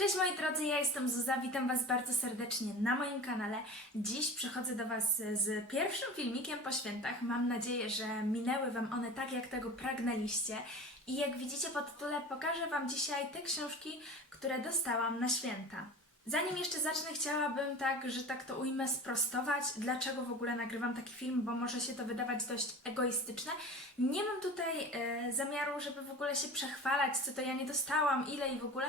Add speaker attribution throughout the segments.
Speaker 1: Cześć moi drodzy, ja jestem Zuza, witam Was bardzo serdecznie na moim kanale. Dziś przychodzę do Was z pierwszym filmikiem po świętach. Mam nadzieję, że minęły Wam one tak, jak tego pragnęliście. I jak widzicie po tytule, pokażę Wam dzisiaj te książki, które dostałam na święta. Zanim jeszcze zacznę, chciałabym tak, że tak to ujmę, sprostować, dlaczego w ogóle nagrywam taki film, bo może się to wydawać dość egoistyczne. Nie mam tutaj e, zamiaru, żeby w ogóle się przechwalać, co to ja nie dostałam, ile i w ogóle.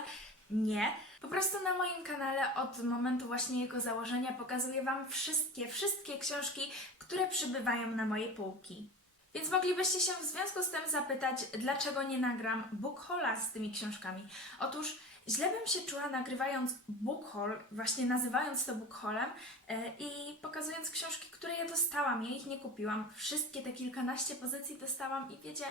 Speaker 1: Nie. Po prostu na moim kanale od momentu właśnie jego założenia pokazuję Wam wszystkie, wszystkie książki, które przybywają na moje półki. Więc moglibyście się w związku z tym zapytać, dlaczego nie nagram book haula z tymi książkami. Otóż źle bym się czuła nagrywając book haul, właśnie nazywając to book haulem e, i pokazując książki, które ja dostałam. Ja ich nie kupiłam. Wszystkie te kilkanaście pozycji dostałam i wiecie,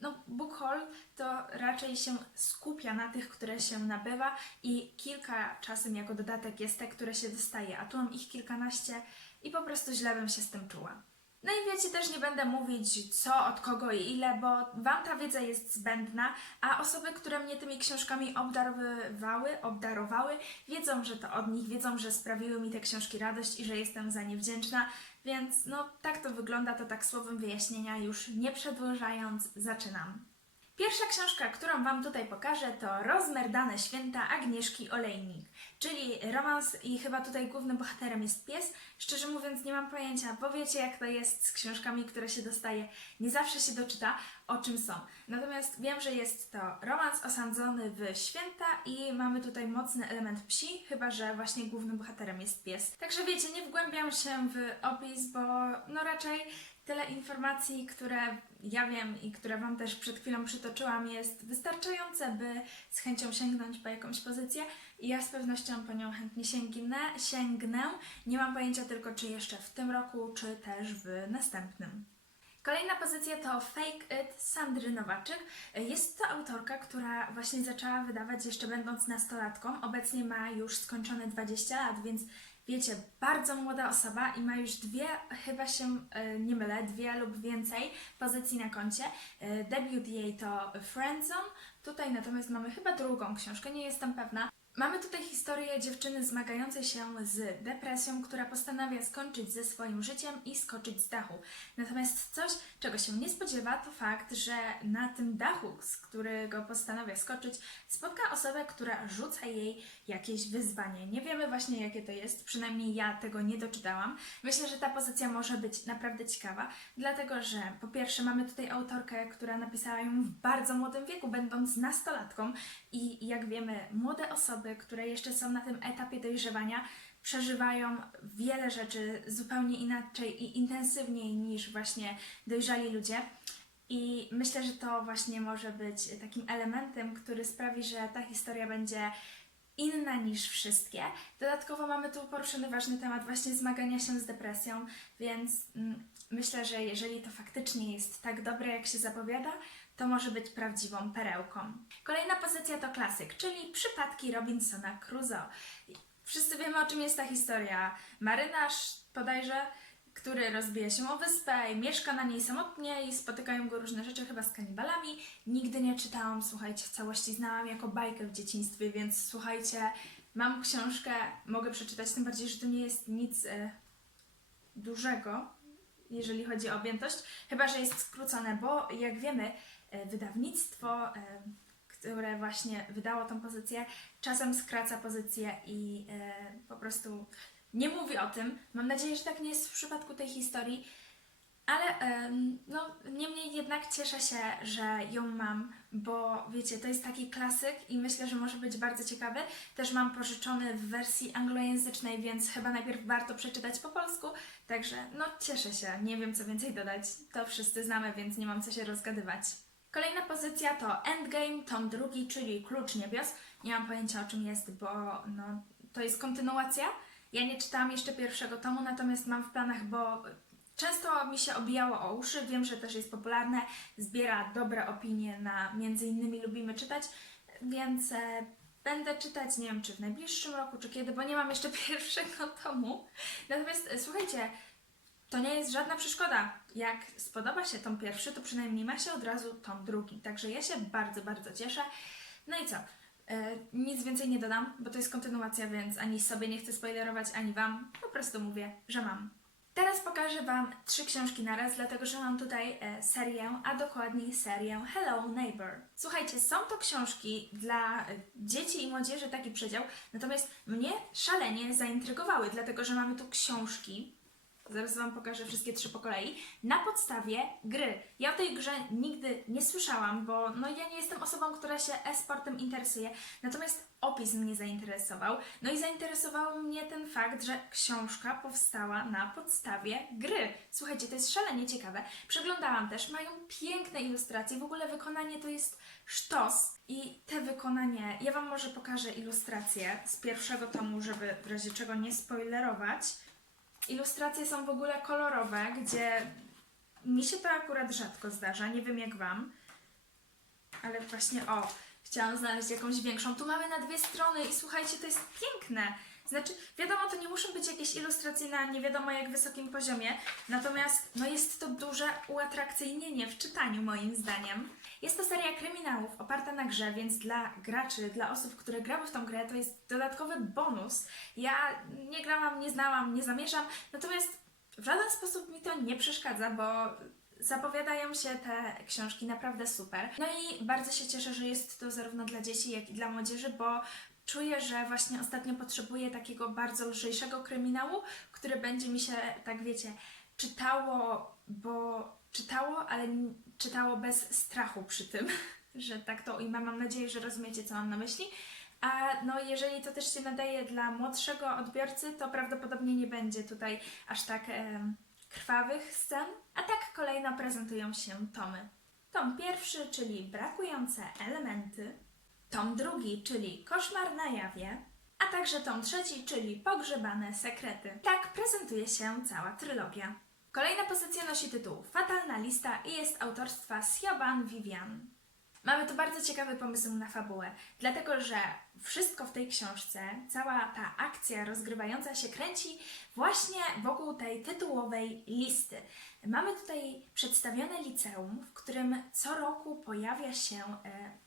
Speaker 1: no book haul to raczej się skupia na tych, które się nabywa i kilka czasem jako dodatek jest te, które się dostaje, a tu mam ich kilkanaście i po prostu źle bym się z tym czuła. No i wiecie, też nie będę mówić co, od kogo i ile, bo Wam ta wiedza jest zbędna, a osoby, które mnie tymi książkami obdarowywały, obdarowały, wiedzą, że to od nich, wiedzą, że sprawiły mi te książki radość i że jestem za nie wdzięczna, więc no tak to wygląda, to tak słowem wyjaśnienia już nie przedłużając, zaczynam. Pierwsza książka, którą Wam tutaj pokażę, to Rozmerdane święta Agnieszki Olejnik, czyli romans i chyba tutaj głównym bohaterem jest pies. Szczerze mówiąc nie mam pojęcia, bo wiecie jak to jest z książkami, które się dostaje. Nie zawsze się doczyta, o czym są. Natomiast wiem, że jest to romans osadzony w święta i mamy tutaj mocny element psi, chyba że właśnie głównym bohaterem jest pies. Także wiecie, nie wgłębiam się w opis, bo no raczej tyle informacji, które ja wiem i które Wam też przed chwilą przytoczyłam, jest wystarczające, by z chęcią sięgnąć po jakąś pozycję i ja z pewnością po nią chętnie sięgnę, sięgnę. Nie mam pojęcia tylko, czy jeszcze w tym roku, czy też w następnym. Kolejna pozycja to Fake It Sandry Nowaczyk. Jest to autorka, która właśnie zaczęła wydawać jeszcze będąc nastolatką. Obecnie ma już skończone 20 lat, więc wiecie, bardzo młoda osoba i ma już dwie, chyba się e, nie mylę, dwie lub więcej pozycji na koncie. E, Debiut jej to Friendzone. Tutaj natomiast mamy chyba drugą książkę, nie jestem pewna. Mamy tutaj historię dziewczyny zmagającej się z depresją, która postanawia skończyć ze swoim życiem i skoczyć z dachu. Natomiast coś, czego się nie spodziewa, to fakt, że na tym dachu, z którego postanawia skoczyć, spotka osobę, która rzuca jej jakieś wyzwanie. Nie wiemy właśnie, jakie to jest, przynajmniej ja tego nie doczytałam. Myślę, że ta pozycja może być naprawdę ciekawa, dlatego że po pierwsze mamy tutaj autorkę, która napisała ją w bardzo młodym wieku, będąc nastolatką i jak wiemy, młode osoby, które jeszcze są na tym etapie dojrzewania, przeżywają wiele rzeczy zupełnie inaczej i intensywniej niż właśnie dojrzali ludzie. I myślę, że to właśnie może być takim elementem, który sprawi, że ta historia będzie inna niż wszystkie. Dodatkowo mamy tu poruszony ważny temat właśnie zmagania się z depresją, więc mm, myślę, że jeżeli to faktycznie jest tak dobre, jak się zapowiada, to może być prawdziwą perełką. Kolejna pozycja to klasyk, czyli przypadki Robinsona Crusoe. Wszyscy wiemy, o czym jest ta historia. Marynarz bodajże, który rozbija się o wyspę i mieszka na niej samotnie i spotykają go różne rzeczy, chyba z kanibalami. Nigdy nie czytałam, słuchajcie, w całości znałam jako bajkę w dzieciństwie, więc słuchajcie, mam książkę, mogę przeczytać, tym bardziej, że to nie jest nic e, dużego, jeżeli chodzi o objętość, chyba że jest skrócone, bo jak wiemy, e, wydawnictwo, e, które właśnie wydało tą pozycję, czasem skraca pozycję i e, po prostu nie mówi o tym. Mam nadzieję, że tak nie jest w przypadku tej historii, ale no, niemniej jednak cieszę się, że ją mam, bo wiecie, to jest taki klasyk i myślę, że może być bardzo ciekawy. Też mam pożyczony w wersji anglojęzycznej, więc chyba najpierw warto przeczytać po polsku. Także no cieszę się, nie wiem co więcej dodać. To wszyscy znamy, więc nie mam co się rozgadywać. Kolejna pozycja to Endgame, tom drugi, czyli Klucz Niebios. Nie mam pojęcia o czym jest, bo no, to jest kontynuacja. Ja nie czytałam jeszcze pierwszego tomu, natomiast mam w planach, bo często mi się obijało o uszy. Wiem, że też jest popularne, zbiera dobre opinie na między innymi Lubimy Czytać, więc e, będę czytać, nie wiem czy w najbliższym roku, czy kiedy, bo nie mam jeszcze pierwszego tomu. Natomiast e, słuchajcie, to nie jest żadna przeszkoda. Jak spodoba się tom pierwszy, to przynajmniej ma się od razu tom drugi. Także ja się bardzo, bardzo cieszę. No i co? E, nic więcej nie dodam, bo to jest kontynuacja, więc ani sobie nie chcę spoilerować, ani Wam. Po prostu mówię, że mam. Teraz pokażę Wam trzy książki naraz, dlatego że mam tutaj e, serię, a dokładniej serię Hello Neighbor. Słuchajcie, są to książki dla e, dzieci i młodzieży, taki przedział, natomiast mnie szalenie zaintrygowały, dlatego że mamy tu książki, zaraz Wam pokażę wszystkie trzy po kolei, na podstawie gry. Ja o tej grze nigdy nie słyszałam, bo no ja nie jestem osobą, która się e-sportem interesuje, natomiast opis mnie zainteresował. No i zainteresował mnie ten fakt, że książka powstała na podstawie gry. Słuchajcie, to jest szalenie ciekawe. Przeglądałam też, mają piękne ilustracje, w ogóle wykonanie to jest sztos i te wykonanie, ja Wam może pokażę ilustracje z pierwszego tomu, żeby w razie czego nie spoilerować. Ilustracje są w ogóle kolorowe, gdzie mi się to akurat rzadko zdarza, nie wiem jak Wam, ale właśnie o, chciałam znaleźć jakąś większą. Tu mamy na dwie strony i słuchajcie, to jest piękne. Znaczy, wiadomo, to nie muszą być jakieś ilustracje na nie wiadomo jak wysokim poziomie, natomiast no jest to duże uatrakcyjnienie w czytaniu moim zdaniem. Jest to seria kryminałów oparta na grze, więc dla graczy, dla osób, które grały w tą grę, to jest dodatkowy bonus. Ja nie grałam, nie znałam, nie zamierzam, natomiast w żaden sposób mi to nie przeszkadza, bo zapowiadają się te książki naprawdę super. No i bardzo się cieszę, że jest to zarówno dla dzieci, jak i dla młodzieży, bo czuję, że właśnie ostatnio potrzebuję takiego bardzo lżejszego kryminału, który będzie mi się, tak wiecie, czytało, bo czytało, ale czytało bez strachu przy tym, że tak to ujmę. Mam nadzieję, że rozumiecie, co mam na myśli. A no, jeżeli to też się nadaje dla młodszego odbiorcy, to prawdopodobnie nie będzie tutaj aż tak em, krwawych scen. A tak kolejno prezentują się tomy. Tom pierwszy, czyli brakujące elementy. Tom drugi, czyli koszmar na jawie. A także tom trzeci, czyli pogrzebane sekrety. Tak prezentuje się cała trylogia. Kolejna pozycja nosi tytuł Fatalna lista i jest autorstwa Siobhan Vivian. Mamy tu bardzo ciekawy pomysł na fabułę, dlatego że wszystko w tej książce, cała ta akcja rozgrywająca się kręci właśnie wokół tej tytułowej listy. Mamy tutaj przedstawione liceum, w którym co roku pojawia się e,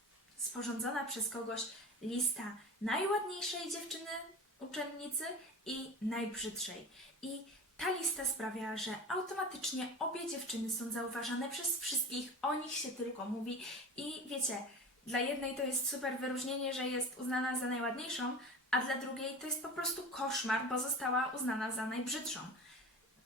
Speaker 1: sporządzona przez kogoś lista najładniejszej dziewczyny, uczennicy i najbrzydszej. I ta lista sprawia, że automatycznie obie dziewczyny są zauważane przez wszystkich, o nich się tylko mówi i wiecie, dla jednej to jest super wyróżnienie, że jest uznana za najładniejszą, a dla drugiej to jest po prostu koszmar, bo została uznana za najbrzydszą.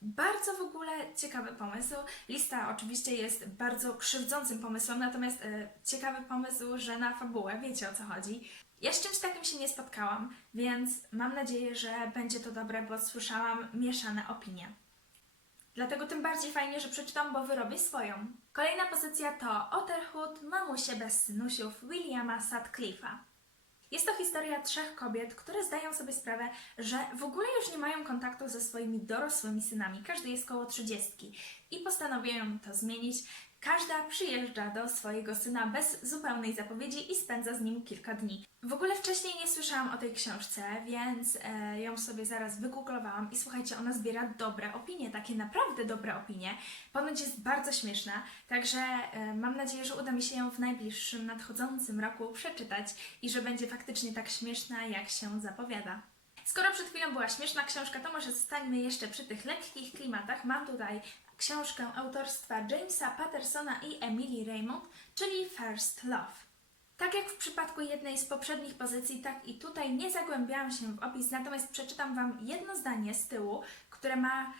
Speaker 1: Bardzo w ogóle ciekawy pomysł. Lista oczywiście jest bardzo krzywdzącym pomysłem, natomiast e, ciekawy pomysł, że na fabułę, wiecie o co chodzi. Ja z czymś takim się nie spotkałam, więc mam nadzieję, że będzie to dobre, bo słyszałam mieszane opinie. Dlatego tym bardziej fajnie, że przeczytam, bo wyrobię swoją. Kolejna pozycja to Otterhood, mamusie bez synusiów Williama Sutcliffe'a. Jest to historia trzech kobiet, które zdają sobie sprawę, że w ogóle już nie mają kontaktu ze swoimi dorosłymi synami. Każdy jest koło trzydziestki i postanowią to zmienić. Każda przyjeżdża do swojego syna bez zupełnej zapowiedzi i spędza z nim kilka dni. W ogóle wcześniej nie słyszałam o tej książce, więc e, ją sobie zaraz wygooglowałam i słuchajcie, ona zbiera dobre opinie, takie naprawdę dobre opinie. Ponoć jest bardzo śmieszna, także e, mam nadzieję, że uda mi się ją w najbliższym nadchodzącym roku przeczytać i że będzie faktycznie tak śmieszna, jak się zapowiada. Skoro przed chwilą była śmieszna książka, to może zostańmy jeszcze przy tych lekkich klimatach. Mam tutaj książkę autorstwa Jamesa Pattersona i Emily Raymond, czyli First Love. Tak jak w przypadku jednej z poprzednich pozycji, tak i tutaj nie zagłębiałam się w opis, natomiast przeczytam Wam jedno zdanie z tyłu, które ma,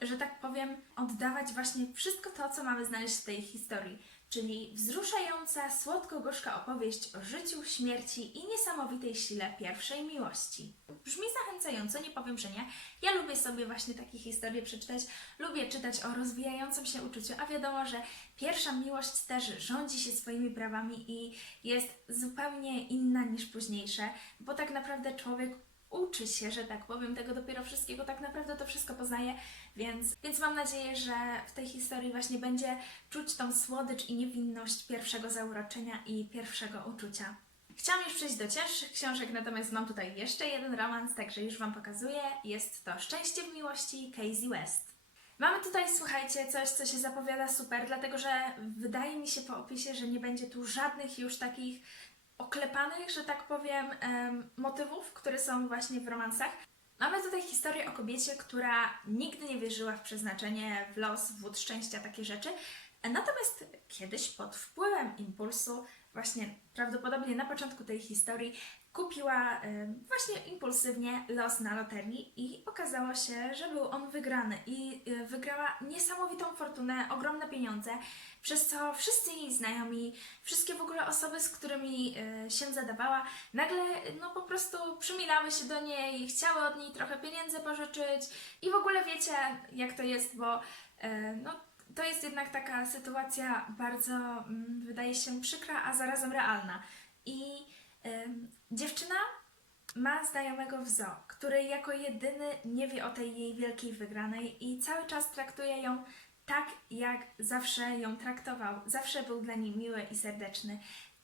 Speaker 1: że tak powiem, oddawać właśnie wszystko to, co mamy znaleźć w tej historii. Czyli wzruszająca, słodko-gorzka opowieść o życiu, śmierci i niesamowitej sile pierwszej miłości. Brzmi zachęcająco, nie powiem, że nie. Ja lubię sobie właśnie takie historie przeczytać, lubię czytać o rozwijającym się uczuciu, a wiadomo, że pierwsza miłość też rządzi się swoimi prawami i jest zupełnie inna niż późniejsze, bo tak naprawdę człowiek uczy się, że tak powiem, tego dopiero wszystkiego, tak naprawdę to wszystko poznaje, więc, więc mam nadzieję, że w tej historii właśnie będzie czuć tą słodycz i niewinność pierwszego zauroczenia i pierwszego uczucia. Chciałam już przejść do cięższych książek, natomiast mam tutaj jeszcze jeden romans, także już Wam pokazuję. Jest to Szczęście w miłości Casey West. Mamy tutaj, słuchajcie, coś, co się zapowiada super, dlatego że wydaje mi się po opisie, że nie będzie tu żadnych już takich oklepanych, że tak powiem, em, motywów, które są właśnie w romansach. Mamy tutaj historię o kobiecie, która nigdy nie wierzyła w przeznaczenie, w los, w wód szczęścia, takie rzeczy. Natomiast kiedyś pod wpływem impulsu, właśnie prawdopodobnie na początku tej historii, kupiła em, właśnie impulsywnie los na loterii i okazało się, że był on wygrany i y, wygrała niesamowitą fortunę, ogromne pieniądze, przez co wszyscy jej znajomi, wszystkie w ogóle osoby, z którymi y, się zadawała, nagle no po prostu przymilały się do niej, chciały od niej trochę pieniędzy pożyczyć i w ogóle wiecie jak to jest, bo y, no to jest jednak taka sytuacja bardzo, mm, wydaje się, przykra, a zarazem realna. I dziewczyna ma znajomego w zoo, który jako jedyny nie wie o tej jej wielkiej wygranej i cały czas traktuje ją tak, jak zawsze ją traktował. Zawsze był dla niej miły i serdeczny.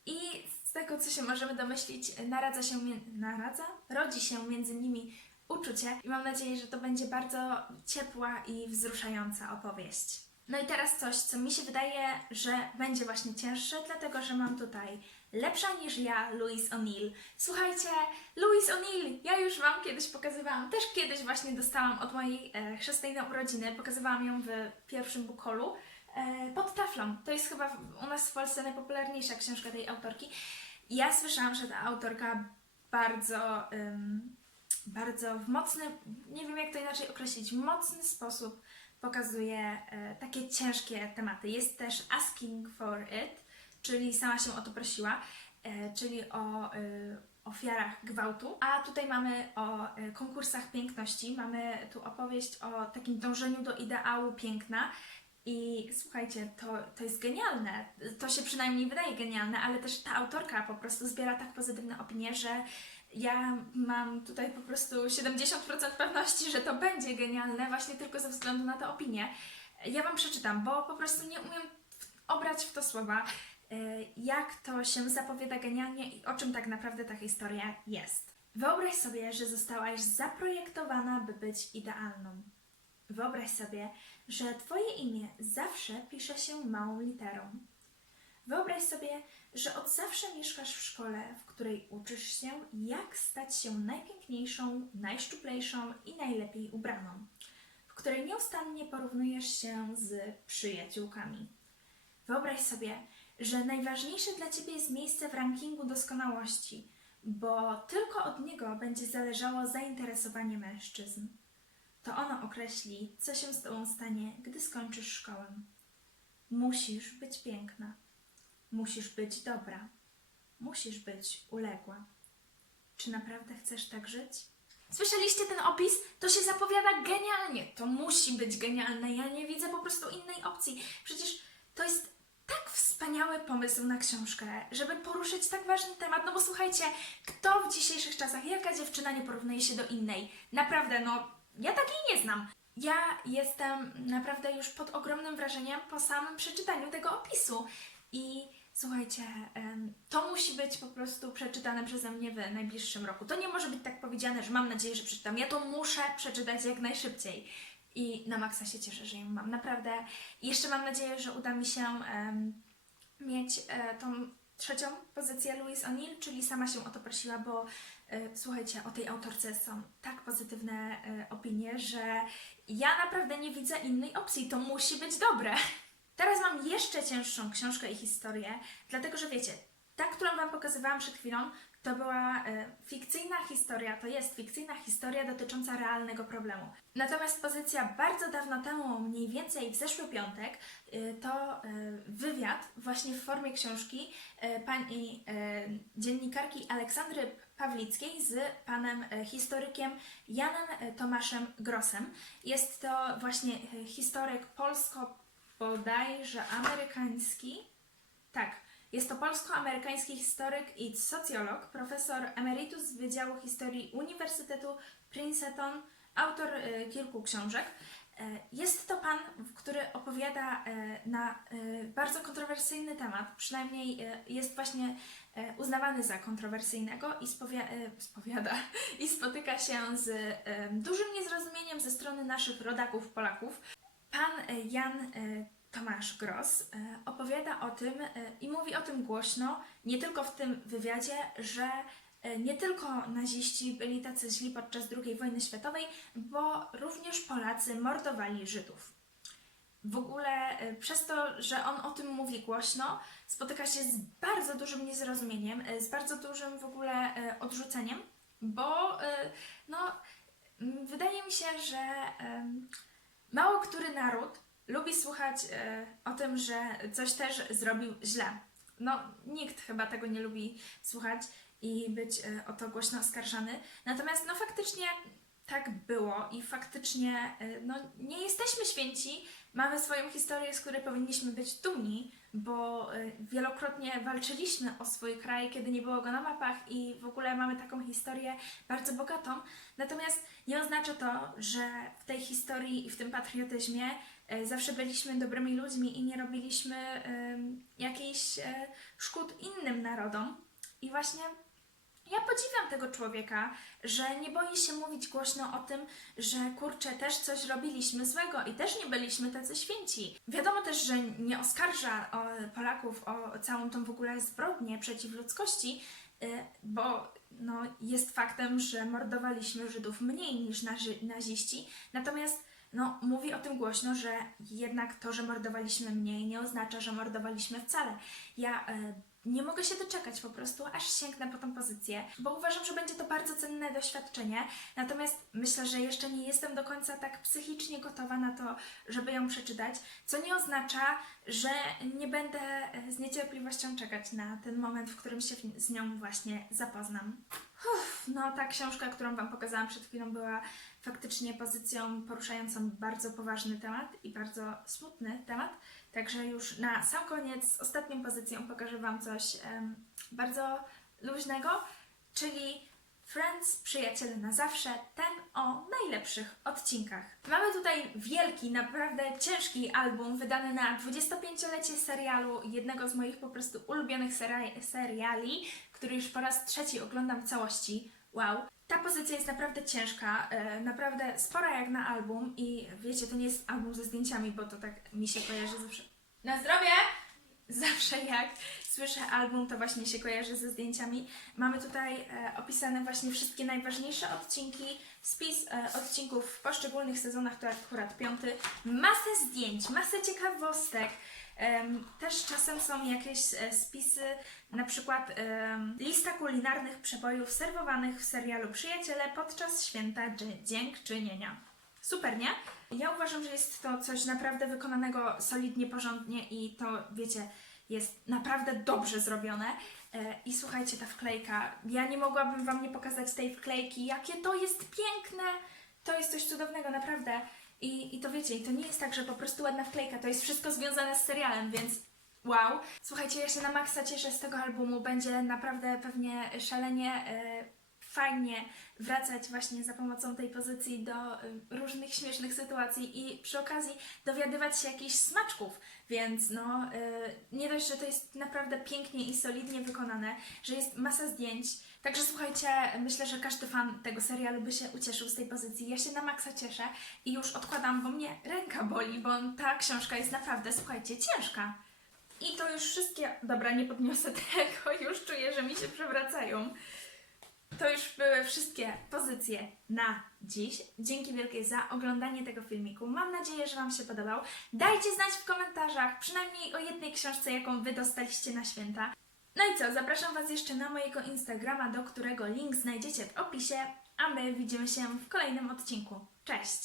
Speaker 1: I z tego, co się możemy domyślić, naradza się, naradza? Rodzi się między nimi uczucie i mam nadzieję, że to będzie bardzo ciepła i wzruszająca opowieść. No i teraz coś, co mi się wydaje, że będzie właśnie cięższe, dlatego że mam tutaj lepsza niż ja, Louise O'Neill. Słuchajcie, Louise O'Neill, ja już Wam kiedyś pokazywałam, też kiedyś właśnie dostałam od mojej e, chrzestnej na urodziny, pokazywałam ją w pierwszym bukolu e, pod taflą. To jest chyba u nas w Polsce najpopularniejsza książka tej autorki. Ja słyszałam, że ta autorka bardzo, ym, bardzo w mocny, nie wiem jak to inaczej określić, mocny sposób pokazuje e, takie ciężkie tematy. Jest też Asking for It, czyli sama się o to prosiła, e, czyli o e, ofiarach gwałtu. A tutaj mamy o e, konkursach piękności, mamy tu opowieść o takim dążeniu do ideału piękna. I słuchajcie, to, to jest genialne. To się przynajmniej wydaje genialne, ale też ta autorka po prostu zbiera tak pozytywne opinie, że ja mam tutaj po prostu 70% pewności, że to będzie genialne, właśnie tylko ze względu na tę opinię. Ja Wam przeczytam, bo po prostu nie umiem obrać w to słowa, jak to się zapowiada genialnie i o czym tak naprawdę ta historia jest. Wyobraź sobie, że zostałaś zaprojektowana, by być idealną. Wyobraź sobie, że Twoje imię zawsze pisze się małą literą. Wyobraź sobie, że od zawsze mieszkasz w szkole, w której uczysz się, jak stać się najpiękniejszą, najszczuplejszą i najlepiej ubraną, w której nieustannie porównujesz się z przyjaciółkami. Wyobraź sobie, że najważniejsze dla Ciebie jest miejsce w rankingu doskonałości, bo tylko od niego będzie zależało zainteresowanie mężczyzn. To ono określi, co się z Tobą stanie, gdy skończysz szkołę. Musisz być piękna. Musisz być dobra. Musisz być uległa. Czy naprawdę chcesz tak żyć? Słyszeliście ten opis? To się zapowiada genialnie. To musi być genialne. Ja nie widzę po prostu innej opcji. Przecież to jest tak wspaniały pomysł na książkę, żeby poruszyć tak ważny temat. No bo słuchajcie, kto w dzisiejszych czasach, jaka dziewczyna nie porównuje się do innej? Naprawdę, no, ja takiej nie znam. Ja jestem naprawdę już pod ogromnym wrażeniem po samym przeczytaniu tego opisu. I słuchajcie, to musi być po prostu przeczytane przeze mnie w najbliższym roku. To nie może być tak powiedziane, że mam nadzieję, że przeczytam. Ja to muszę przeczytać jak najszybciej. I na maksa się cieszę, że ją mam. Naprawdę. I jeszcze mam nadzieję, że uda mi się em, mieć e, tą trzecią pozycję Louise O'Neill, czyli sama się o to prosiła, bo e, słuchajcie, o tej autorce są tak pozytywne e, opinie, że ja naprawdę nie widzę innej opcji. To musi być dobre. Teraz mam jeszcze cięższą książkę i historię, dlatego że wiecie, ta, którą Wam pokazywałam przed chwilą, to była e, fikcyjna historia, to jest fikcyjna historia dotycząca realnego problemu. Natomiast pozycja bardzo dawno temu, mniej więcej w zeszły piątek, e, to e, wywiad właśnie w formie książki e, pani e, dziennikarki Aleksandry Pawlickiej z panem e, historykiem Janem e, Tomaszem Grossem. Jest to właśnie e, historyk polsko bodajże amerykański. Tak, jest to polsko-amerykański historyk i socjolog, profesor emeritus z Wydziału Historii Uniwersytetu Princeton, autor e, kilku książek. E, Jest to pan, który opowiada e, na bardzo kontrowersyjny temat, przynajmniej jest właśnie uznawany za kontrowersyjnego i spowia- spowiada i spotyka się z dużym niezrozumieniem ze strony naszych rodaków Polaków. Pan Jan Tomasz Gross, e, opowiada o tym e, i mówi o tym głośno, nie tylko w tym wywiadzie, że e, nie tylko naziści byli tacy źli podczas II wojny światowej, bo również Polacy mordowali Żydów. W ogóle przez to, że on o tym mówi głośno, spotyka się z bardzo dużym niezrozumieniem, z bardzo dużym w ogóle odrzuceniem, bo no, wydaje mi się, że mało który naród lubi słuchać e, o tym, że coś też zrobił źle. No, nikt chyba tego nie lubi słuchać i być e, o to głośno oskarżany. Natomiast, no, faktycznie tak było i faktycznie, e, no, nie jesteśmy święci. Mamy swoją historię, z której powinniśmy być dumni, bo wielokrotnie walczyliśmy o swój kraj, kiedy nie było go na mapach i w ogóle mamy taką historię bardzo bogatą. Natomiast nie oznacza to, że w tej historii i w tym patriotyzmie zawsze byliśmy dobrymi ludźmi i nie robiliśmy jakichś e, szkód innym narodom. I właśnie ja podziwiam tego człowieka, że nie boi się mówić głośno o tym, że kurczę, też coś robiliśmy złego i też nie byliśmy tacy święci. Wiadomo też, że nie oskarża Polaków o całą tą w ogóle zbrodnię przeciw ludzkości, y, bo no, jest faktem, że mordowaliśmy Żydów mniej niż nazi- naziści, natomiast no, mówi o tym głośno, że jednak to, że mordowaliśmy mniej, nie oznacza, że mordowaliśmy wcale. Ja e, nie mogę się doczekać po prostu, aż sięgnę po tą pozycję, bo uważam, że będzie to bardzo cenne doświadczenie. Natomiast myślę, że jeszcze nie jestem do końca tak psychicznie gotowa na to, żeby ją przeczytać, co nie oznacza, że nie będę e, z niecierpliwością czekać na ten moment, w którym się z nią właśnie zapoznam. Uff, no, ta książka, którą Wam pokazałam przed chwilą, była faktycznie pozycją poruszającą bardzo poważny temat i bardzo smutny temat. Także już na sam koniec, ostatnią pozycją, pokażę Wam coś em, bardzo luźnego, czyli Friends, przyjaciele na zawsze, ten o najlepszych odcinkach. Mamy tutaj wielki, naprawdę ciężki album wydany na 25-lecie serialu, jednego z moich po prostu ulubionych seri- seriali, który już po raz trzeci oglądam w całości. Wow. Ta pozycja jest naprawdę ciężka, e, naprawdę spora jak na album i wiecie, to nie jest album ze zdjęciami, bo to tak mi się kojarzy zawsze. Na zdrowie! Zawsze jak słyszę album, to właśnie się kojarzy ze zdjęciami. Mamy tutaj e, opisane właśnie wszystkie najważniejsze odcinki, spis e, odcinków w poszczególnych sezonach, to akurat piąty, masę zdjęć, masę ciekawostek. Też czasem są jakieś e, spisy, na przykład lista kulinarnych przebojów serwowanych w serialu Przyjaciele podczas święta Dziękczynienia. Super, nie? Ja uważam, że jest to coś naprawdę wykonanego solidnie, porządnie i to, wiecie, jest naprawdę dobrze zrobione. E, I słuchajcie, ta wklejka, ja nie mogłabym Wam nie pokazać tej wklejki, jakie to jest piękne! To jest coś cudownego, naprawdę. I, I to wiecie, i to nie jest tak, że po prostu ładna wklejka, to jest wszystko związane z serialem, więc wow. Słuchajcie, ja się na maksa cieszę z tego albumu, będzie naprawdę pewnie szalenie e, fajnie wracać właśnie za pomocą tej pozycji do y, różnych śmiesznych sytuacji i przy okazji dowiadywać się jakichś smaczków. Więc no, y, nie dość, że to jest naprawdę pięknie i solidnie wykonane, że jest masa zdjęć. Także słuchajcie, myślę, że każdy fan tego serialu by się ucieszył z tej pozycji. Ja się na maksa cieszę i już odkładam, bo mnie ręka boli, bo ta książka jest naprawdę, słuchajcie, ciężka. I to już wszystkie. Dobra, nie podniosę tego, już czuję, że mi się przewracają. To już były wszystkie pozycje na dziś. Dzięki wielkie za oglądanie tego filmiku. Mam nadzieję, że Wam się podobał. Dajcie znać w komentarzach przynajmniej o jednej książce, jaką Wy dostaliście na święta. No i co, zapraszam Was jeszcze na mojego Instagrama, do którego link znajdziecie w opisie, a my widzimy się w kolejnym odcinku. Cześć!